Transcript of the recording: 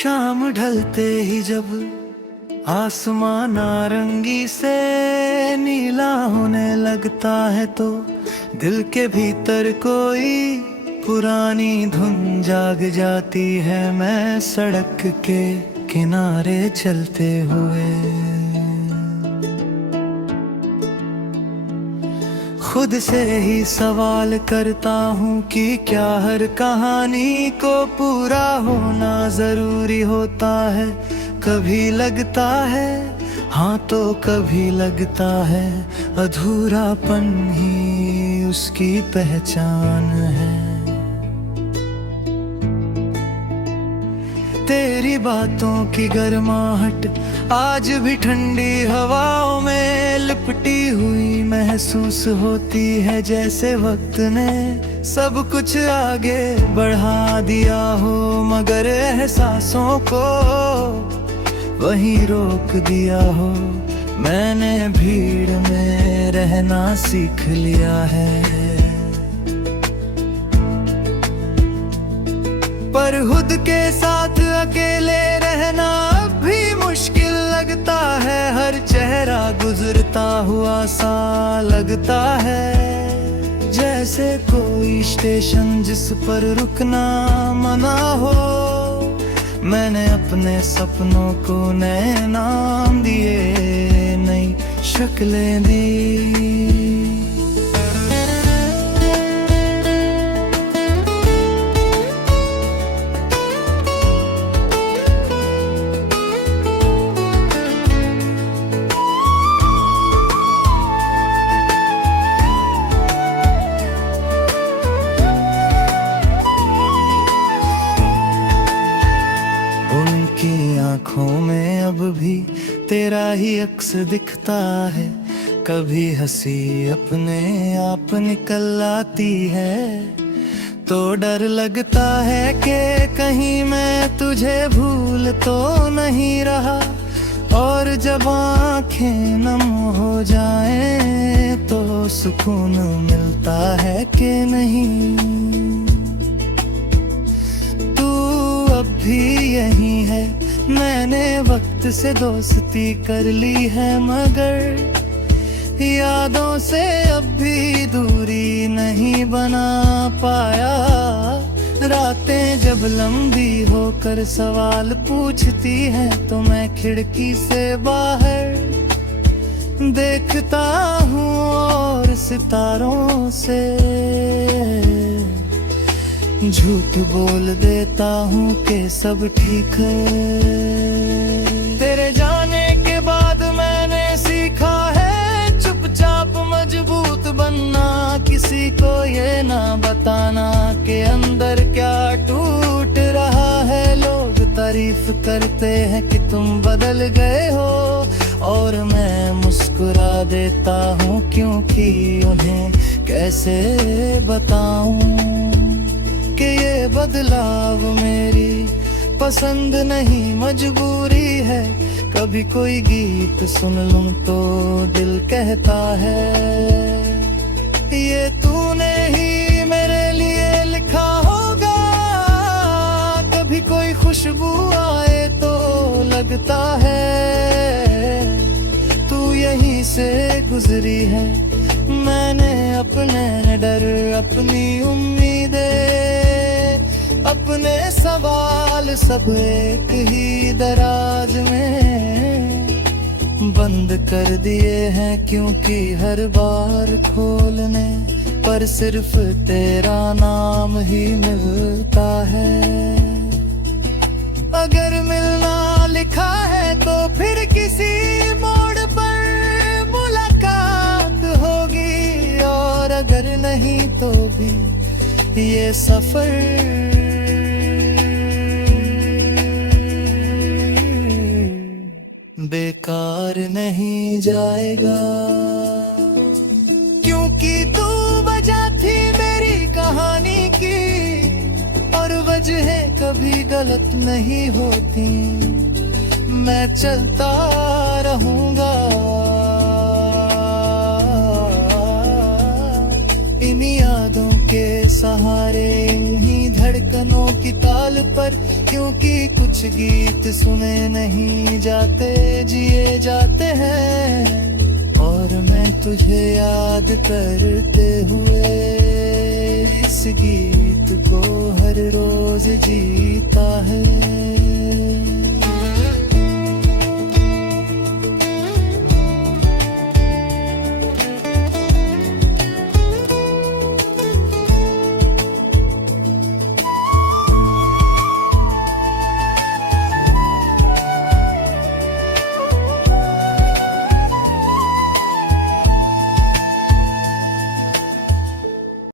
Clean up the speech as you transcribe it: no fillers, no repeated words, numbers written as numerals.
शाम ढलते ही जब आसमान नारंगी से नीला होने लगता है तो दिल के भीतर कोई पुरानी धुन जाग जाती है। मैं सड़क के किनारे चलते हुए खुद से ही सवाल करता हूँ कि क्या हर कहानी को पूरा होना जरूरी होता है। कभी लगता है हाँ तो कभी लगता है अधूरापन ही उसकी पहचान है। तेरी बातों की गर्माहट आज भी ठंडी हवाओं में लिपटी हुई महसूस होती है, जैसे वक्त ने सब कुछ आगे बढ़ा दिया हो मगर एहसासों को वहीं रोक दिया हो। मैंने भीड़ में रहना सीख लिया है पर खुद के साथ अकेले रहना अब भी मुश्किल लगता है। हर चेहरा गुजरता हुआ सा लगता है जैसे कोई स्टेशन जिस पर रुकना मना हो। मैंने अपने सपनों को नए नाम दिए, नई शक्लें दी। उनकी आँखों में अब भी तेरा ही अक्स दिखता है। कभी हंसी अपने आप निकल आती है तो डर लगता है कि कहीं मैं तुझे भूल तो नहीं रहा। और जब आँखें नम हो जाएं तो सुकून मिलता है कि नहीं भी यही है। मैंने वक्त से दोस्ती कर ली है मगर यादों से अब भी दूरी नहीं बना पाया। रातें जब लंबी होकर सवाल पूछती हैं तो मैं खिड़की से बाहर देखता हूँ और सितारों से झूठ बोल देता हूँ कि सब ठीक है। तेरे जाने के बाद मैंने सीखा है चुपचाप मजबूत बनना, किसी को ये ना बताना कि अंदर क्या टूट रहा है। लोग तारीफ करते हैं कि तुम बदल गए हो और मैं मुस्कुरा देता हूँ क्योंकि उन्हें कैसे बताऊं कि ये बदलाव मेरी पसंद नहीं मजबूरी है। कभी कोई गीत सुन लूं तो दिल कहता है ये तूने ही मेरे लिए लिखा होगा। कभी कोई खुशबू आए तो लगता है तू यहीं से गुजरी है। मैंने अपने डर अपनी उम्मीदें अपने सवाल सब एक ही दराज में बंद कर दिए हैं क्योंकि हर बार खोलने पर सिर्फ तेरा नाम ही मिलता है। अगर मिलना लिखा है तो फिर किसी मोड़ पर मुलाकात होगी और अगर नहीं तो भी ये सफर बेकार नहीं जाएगा। क्योंकि तू वजह थी मेरी कहानी की और वजहें कभी गलत नहीं होती। मैं चलता रहूंगा इन यादों के सहारे इन्हीं धड़कनों की ताल पर, क्योंकि कुछ गीत सुने नहीं जाते, जिए जाते हैं। और मैं तुझे याद करते हुए इस गीत को हर रोज जीता है।